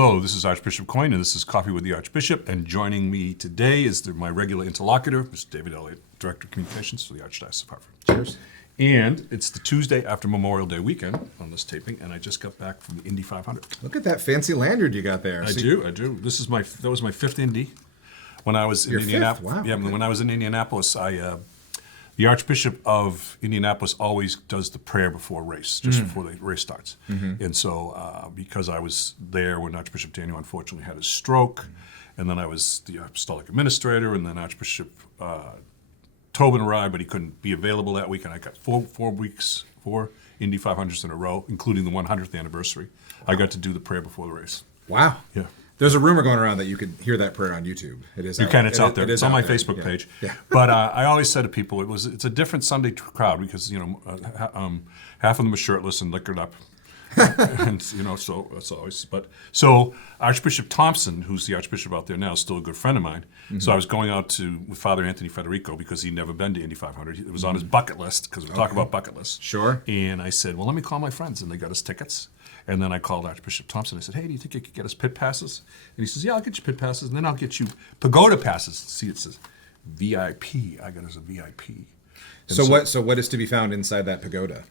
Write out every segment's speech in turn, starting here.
Hello, this is Archbishop Coyne, and this is Coffee with the Archbishop. And joining me today is my regular interlocutor, Mr. David Elliott, Director of Communications for the Archdiocese of Hartford. Cheers. And it's the Tuesday after Memorial Day weekend on this taping, and I just got back from the Indy 500. Look at that fancy lanyard you got there. I do. That was my fifth Indy. When I was in Indianapolis, wow. Yeah, Okay. when I was in Indianapolis, the Archbishop of Indianapolis always does the prayer before a race, just before the race starts. And so, because I was there when Archbishop Daniel unfortunately had his stroke, and then I was the apostolic administrator, and then Archbishop Tobin arrived, but he couldn't be available that week, and I got four Indy 500s in a row, including the 100th anniversary. I got to do the prayer before the race. Wow. Yeah. There's a rumor going around that you could hear that prayer on YouTube. It is. It's out there. It's on my Facebook page. Yeah. But I always said to people, it's a different Sunday crowd because half of them are shirtless and liquored up, and so it's always. But so Archbishop Thompson, who's the Archbishop out there now, is still a good friend of mine. So I was going out with Father Anthony Federico because he'd never been to Indy 500. It was on his bucket list because we talk about bucket lists. Sure. And I said, well, let me call my friends, and they got us tickets. And then I called Archbishop Thompson. I said, hey, do you think you could get us pit passes? And he says, yeah, I'll get you pit passes, and then I'll get you pagoda passes. See, it says VIP. I got us a VIP. And So what is to be found inside that pagoda?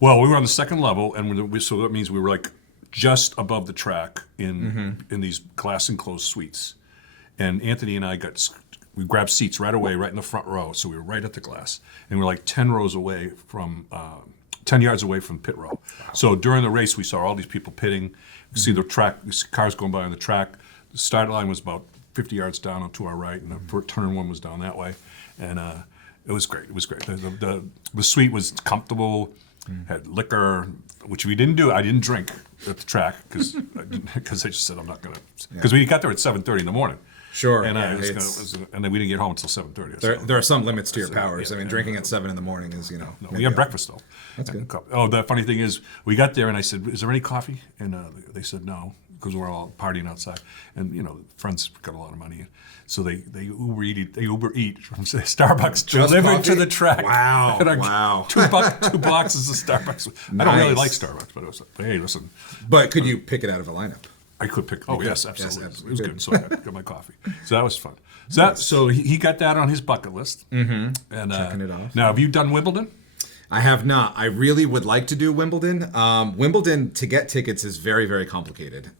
Well, we were on the second level, and so that means we were like just above the track in these glass enclosed suites. And Anthony and I we grabbed seats right away, right in the front row. So we were right at the glass, and we were like 10 yards away from pit row. Wow. So during the race, we saw all these people pitting. We see the track, cars going by on the track. The start line was about 50 yards down to our right, and the turn one was down that way. And it was great. It was great. The suite was comfortable, had liquor, which we didn't do. I didn't drink at the track because I just said I'm not going to. Because we got there at 7:30 in the morning. Sure. And and then we didn't get home until 7:30. There are some limits to your powers. Drinking at 7 in the morning is, No, we had breakfast though. That's good. The funny thing is, we got there and I said, "Is there any coffee?" And they said no because we're all partying outside. And friends got a lot of money, so they Uber eat from Starbucks delivered to the track. Wow! Wow! Two boxes of Starbucks. Nice. I don't really like Starbucks, but it was like, hey, listen. But could you pick it out of a lineup? I could pick. Oh yes, absolutely. Yes, It was good. So I got my coffee. So that was fun. So he got that on his bucket list. And checking it off. Now, have you done Wimbledon? I have not. I really would like to do Wimbledon. Wimbledon, to get tickets, is very, very complicated.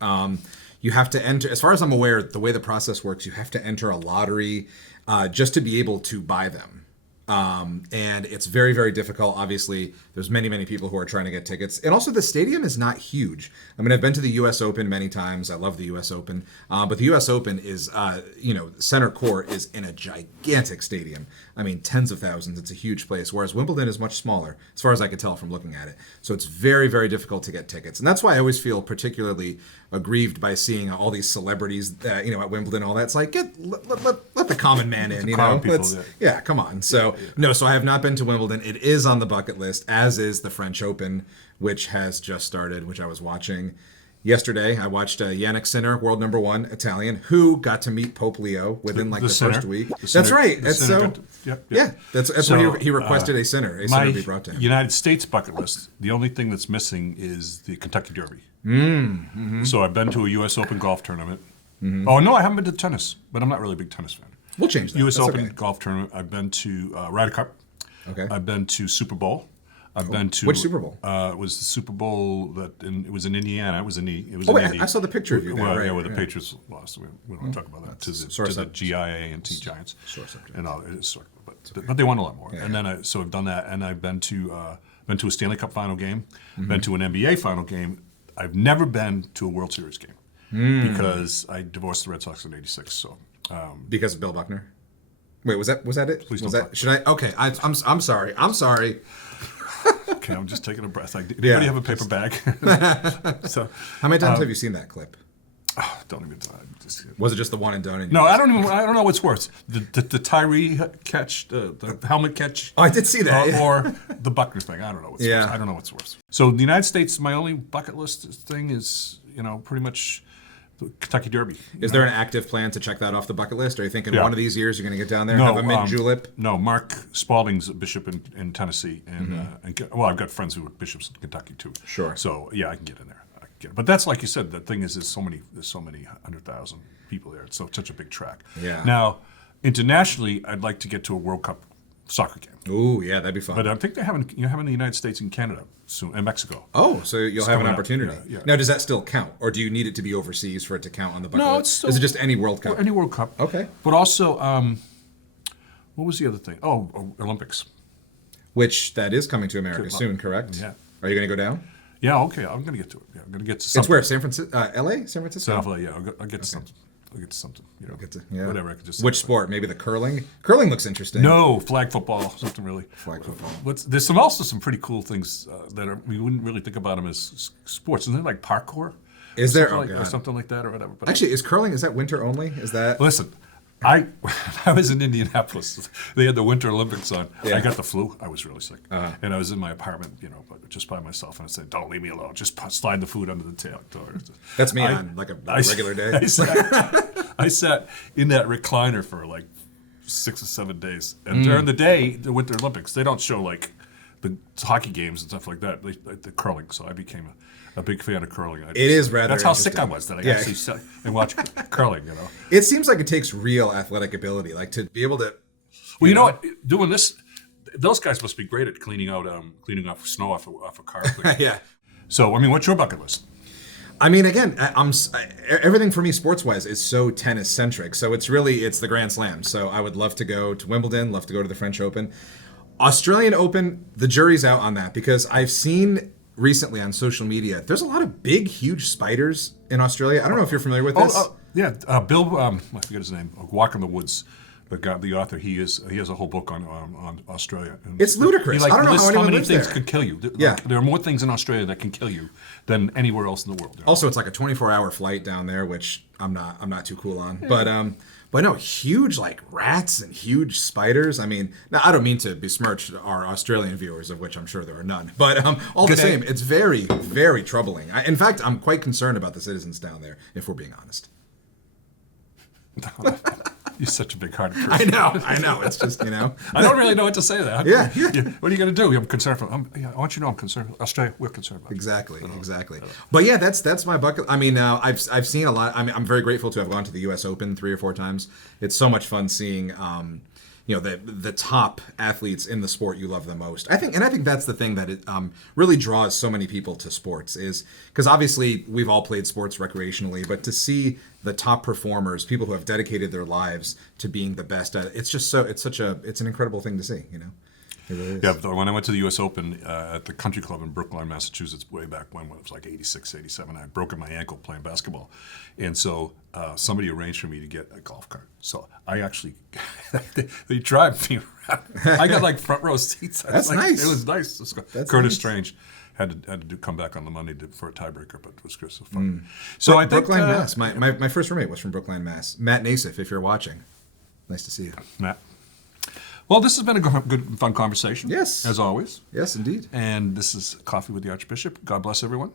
You have to enter, as far as I'm aware, the way the process works, you have to enter a lottery just to be able to buy them. And it's very, very difficult. Obviously, there's many, many people who are trying to get tickets. And also, the stadium is not huge. I mean, I've been to the U.S. Open many times. I love the U.S. Open. But the U.S. Open is, center court is in a gigantic stadium. I mean, tens of thousands. It's a huge place. Whereas Wimbledon is much smaller, as far as I could tell from looking at it. So it's very, very difficult to get tickets. And that's why I always feel particularly aggrieved by seeing all these celebrities, at Wimbledon, all that. It's like, let the common man in, Yeah, come on. So, no, so I have not been to Wimbledon. It is on the bucket list, as is the French Open, which has just started, which I was watching yesterday. I watched Yannick Sinner, world number 1 Italian, who got to meet Pope Leo within the first week. That's right. That's so. Yeah, that's when he requested a sinner be brought to him. United States bucket list. The only thing that's missing is the Kentucky Derby. So I've been to a U.S. Open golf tournament. Oh no, I haven't been to tennis, but I'm not really a big tennis fan. We'll change that. U.S. Open golf tournament. I've been to Ryder Cup. Okay. I've been to Super Bowl. I've been to which Super Bowl? It was the Super Bowl it was in Indiana. It was in Indy. I saw the picture of you there. Where the Patriots lost. We don't want to talk about that. To the GIA and T Giants. And all but they won a lot more. Yeah. And then so I've done that, and I've been to a Stanley Cup final game. Been to an NBA final game. I've never been to a World Series game because I divorced the Red Sox in '86. So because of Bill Buckner. Wait, was that it? Please was don't that? Should I? Okay, I'm sorry. I'm sorry. Okay, I'm just taking a breath. Anybody have a paper bag? So, how many times have you seen that clip? Don't even. Was it just the one and done? No, I don't know what's worse. The Tyree catch, the helmet catch. Oh, I did see that. Or the Buckner thing. I don't know what's worse. I don't know what's worse. So the United States, my only bucket list thing is, pretty much the Kentucky Derby. Is there an active plan to check that off the bucket list? Are you thinking one of these years you're going to get down there and have a mint-julep? No, Mark Spalding's a bishop in Tennessee. And I've got friends who are bishops in Kentucky too. Sure. So, yeah, I can get in there. get it. But that's like you said. The thing is, there's so many 100,000 people there. It's such a big track. Yeah. Now, internationally, I'd like to get to a World Cup soccer game. Ooh, yeah, that'd be fun. But I think you're having the United States and Canada soon, and Mexico. Oh, so you'll have an coming up. opportunity. Yeah. Now, does that still count, or do you need it to be overseas for it to count on the bucket No, list? it's still, Is it just any World Cup? Any World Cup. Okay. But also, what was the other thing? Oh, Olympics. Which that is coming to America soon, correct? Yeah. Are you going to go down? Yeah. Okay. I'm going to get to it. Yeah, I'm going to get to something. It's where, San Francisco, L.A., San Francisco. South LA. Yeah. I'll get to something. I'll get to something. Whatever. I could just. Which sport? Maybe the curling. Curling looks interesting. No, flag football. Something really. Flag football. There's also some pretty cool things that we wouldn't really think about them as sports. Isn't there like parkour? Is there? Or something like that or whatever. But actually, is curling? Is that winter only? Is that? Listen. I was in Indianapolis. They had the Winter Olympics on. Yeah. I got the flu. I was really sick, and I was in my apartment, but just by myself. And I said, "Don't leave me alone. Just slide the food under the door." That's me on like a regular day. I sat in that recliner for like 6 or 7 days, and during the day, the Winter Olympics, they don't show like the hockey games and stuff like that. The curling. So I became a big fan of curling. It is rather. That's how sick I was that I actually sat and watched curling. It seems like it takes real athletic ability, like to be able to. Well, you know what? Doing this, those guys must be great at cleaning off snow off a car. Yeah. So, I mean, what's your bucket list? I mean, again, everything for me sports-wise is so tennis-centric. So it's the Grand Slam. So I would love to go to Wimbledon, love to go to the French Open. Australian Open, the jury's out on that because I've seen recently on social media, there's a lot of big, huge spiders in Australia. I don't know if you're familiar with this. Yeah, Bill, I forget his name, Walk in the Woods. The author, he has a whole book on Australia. And it's ludicrous. I don't know how many lives things there. could kill you. Yeah. There are more things in Australia that can kill you than anywhere else in the world. Also, it's like a 24-hour flight down there, which I'm not too cool on. Yeah. But no, huge like rats and huge spiders. I mean, now I don't mean to besmirch our Australian viewers, of which I'm sure there are none. But all the same, it's very, very troubling. In fact, I'm quite concerned about the citizens down there, if we're being honest. You're such a big-hearted person. I know. It's just, I don't really know what to say to that. Yeah. What are you going to do? I'm concerned for. I want you to know I'm concerned. Australia, we're concerned about. Exactly. But yeah, that's my bucket. I mean, I've seen a lot. I mean, I'm very grateful to have gone to the U.S. Open 3 or 4 times. It's so much fun seeing. The top athletes in the sport you love the most. I think that's the thing that it really draws so many people to sports is because obviously we've all played sports recreationally, but to see the top performers, people who have dedicated their lives to being the best at it, it's an incredible thing to see. It really is. Yeah, but when I went to the U.S. Open at the Country Club in Brookline, Massachusetts, way back when it was like 86, 87, I had broken my ankle playing basketball. And so somebody arranged for me to get a golf cart. So I actually, they drive me around. I got like front row seats. That's nice. It was nice. Curtis Strange had to come back on the Monday for a tiebreaker, but it was just so fun. So I think Brookline, Mass. My first roommate was from Brookline, Mass. Matt Nassif, if you're watching. Nice to see you. Matt. Well, this has been a good, fun conversation. Yes. As always. Yes, indeed. And this is Coffee with the Archbishop. God bless everyone.